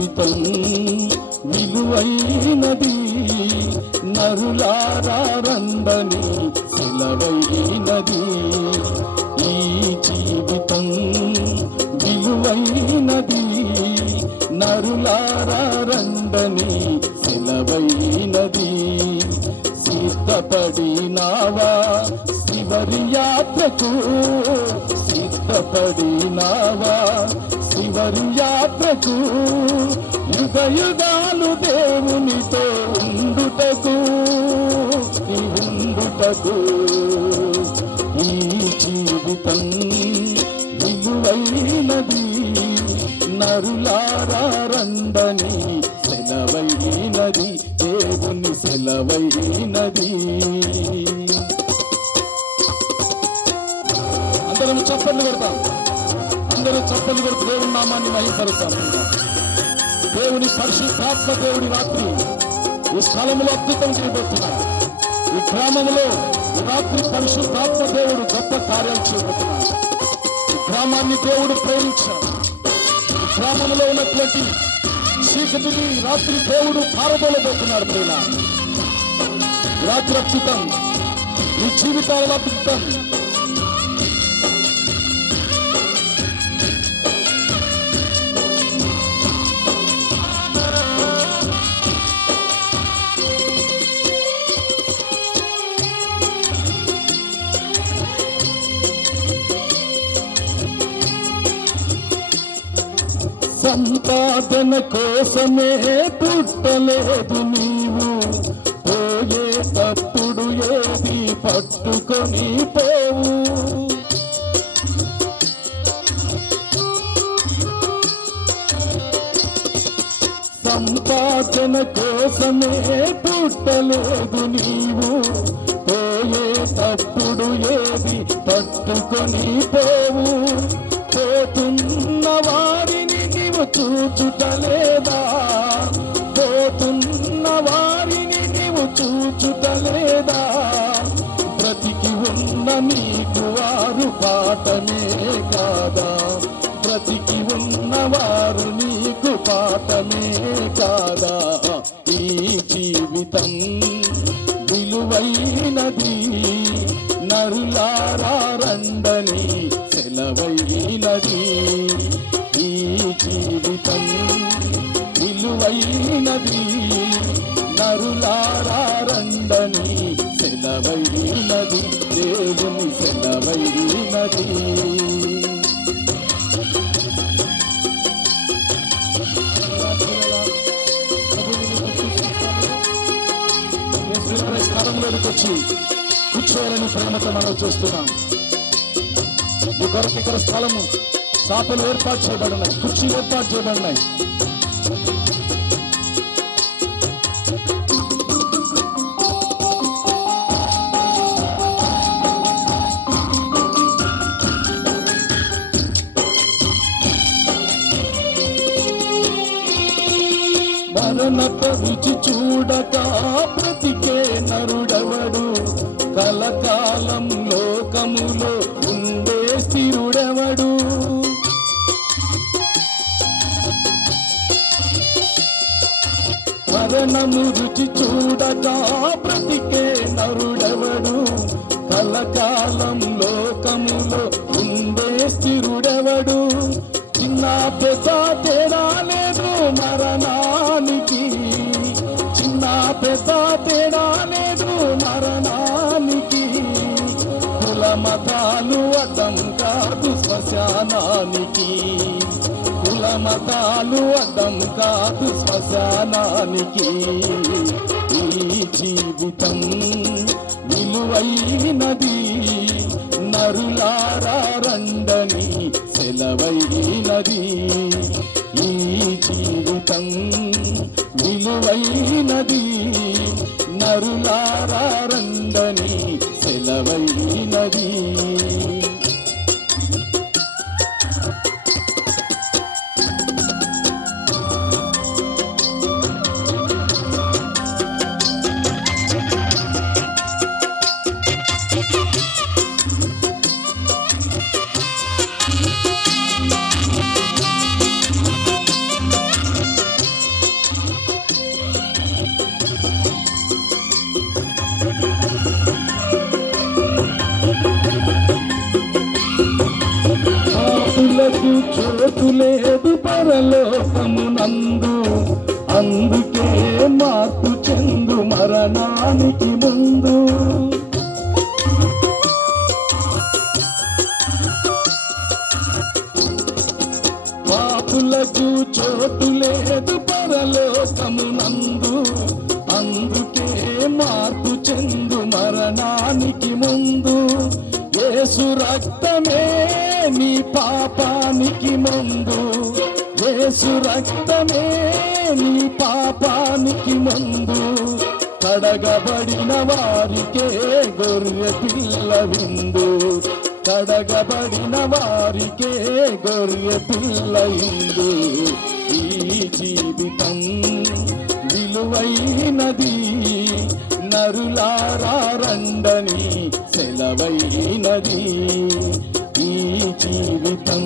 జీవితం విలువైనది, నరులారా రండని సెలవైనది. ఈ జీవితం విలువైనది, నరులారా రండని సెలవైనది. సిద్ధపడినావా శివరి యాత్రకు, సిద్ధపడినావా శివరి యాత్రకు, యుగ యుగాలు దేవునితో ఉండుటకు, ఉండుటకు. ఈ జీవితం విలువైనది, నరులారా రండని సెలవైనది, దేవుని సెలవైనది. అందరం చప్పట్లు కొడతాం, అందరం చప్పట్లు కొడుతూ దేవుని నామాన్ని మహిమపరుస్తాం. దేవుని పరిశుద్ధాత్మ దేవుడి రాత్రి ఈ స్థలంలో అద్భుతం చేయబోతున్నాడు. ఈ గ్రామంలో రాత్రి పరిశుద్ధాత్మ దేవుడు గొప్ప కార్యాలు చేయబోతున్నాడు. ఈ గ్రామాన్ని దేవుడు ప్రేమించాడు. ఈ గ్రామంలో ఉన్నటువంటి చీకటిని రాత్రి దేవుడు పారదోలబోతున్నాడు. ప్రేమ రాత్రి అద్భుతం, ఈ జీవితాలలో అద్భుతం. సంపాదన కోసమే పుట్టలేదు నీవు, పోయేటప్పుడు ఏది పట్టుకొని పోవు. సంపాదన కోసమే పుట్టలేదు నీవు, పోయేటప్పుడు ఏది పట్టుకొని పోవు. పోతున్న వారిని నీవు చూచుటలేదా, పోతున్న వారిని నీవు చూచుటలేదా. బ్రతికి ఉన్న నీకు వారు పాఠమే కాదా, బ్రతికి ఉన్నవారు నీకు పాఠమే కాదా. ఈ జీవితం విలువైనది, నరులారా రండని సెలవైనది. ఈ జీవితం విలువైనది, నరులారా రండని సెలవైనది, దేవుని సెలవైనది. స్థలంలోకి వచ్చి కూర్చోవాలని ప్రేమతో మనం చూస్తున్నాం. ఈ కొరకు ఇక్కడ స్థలము సాపలు ఏర్పాటు చేయబడినాయి, కుర్చీలు ఏర్పాటు చేయబడినాయి. మరణత రుచి చూడక బ్రతికే నరుడెవడు, కలకాలం లోకములో ఉండే స్థిరుడెవడు. మరణము రుచి చూడక బ్రతికే నరుడెవడు, కలకాలం లోకములో ఉండే స్థిరుడెవడు. చిన్న పెద్ద తేడా లేదు మరణానికి, చిన్న పెద్ద తేడా లేదు మరణానికి. కుల మతాలు అడ్డం కాదు శ్మశానానికి, కుల మతాలు అడ్డం కాదు శ్మశానానికి. ఈ జీవితం విలువైనది, నరులారా రండని సెలవైనది. ఈ జీవితం విలువైనది, నరులారా రండని సెలవైనది. పరలోకమునందు, అందుకే మార్పు చెందు మరణానికి ముందు. పాపులకు చోటు లేదు పరలోకమునందు, అందుకే మార్పు చెందు మరణానికి ముందు. యేసు రక్తమే నీ పాపానికి ముందు, యేసు రక్తమే నీ పాపానికి ముందు. కడగబడిన వారికే గొర్రె పిల్ల విందు, కడగబడిన వారికే గొర్రె పిల్ల ఇందు. ఈ జీవితం విలువైనది, నరులారా రండని సెలవైనది. ఈ జీవితం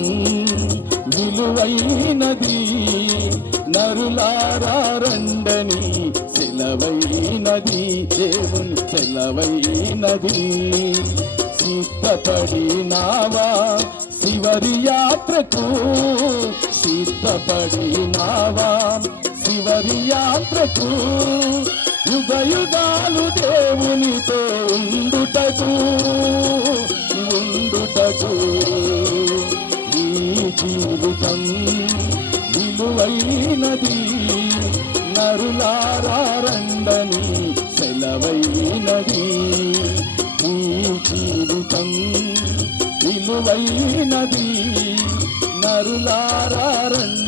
విలువైనది, నరులారా రండని సెలవైనది. దేవుని సెలవైనది. సిద్ధపడినావా శివరి యాత్రకు, సిద్ధపడినావా శివరి యాత్రకు. యుగ యుగాలు దేవునితో ఉండుటకు, ఉండుటకు. ఈ జీవితం విలువైనది, నరులారా రండని సెలవైనది. ఈ జీవితం విలువైనది, నరులారా రండి.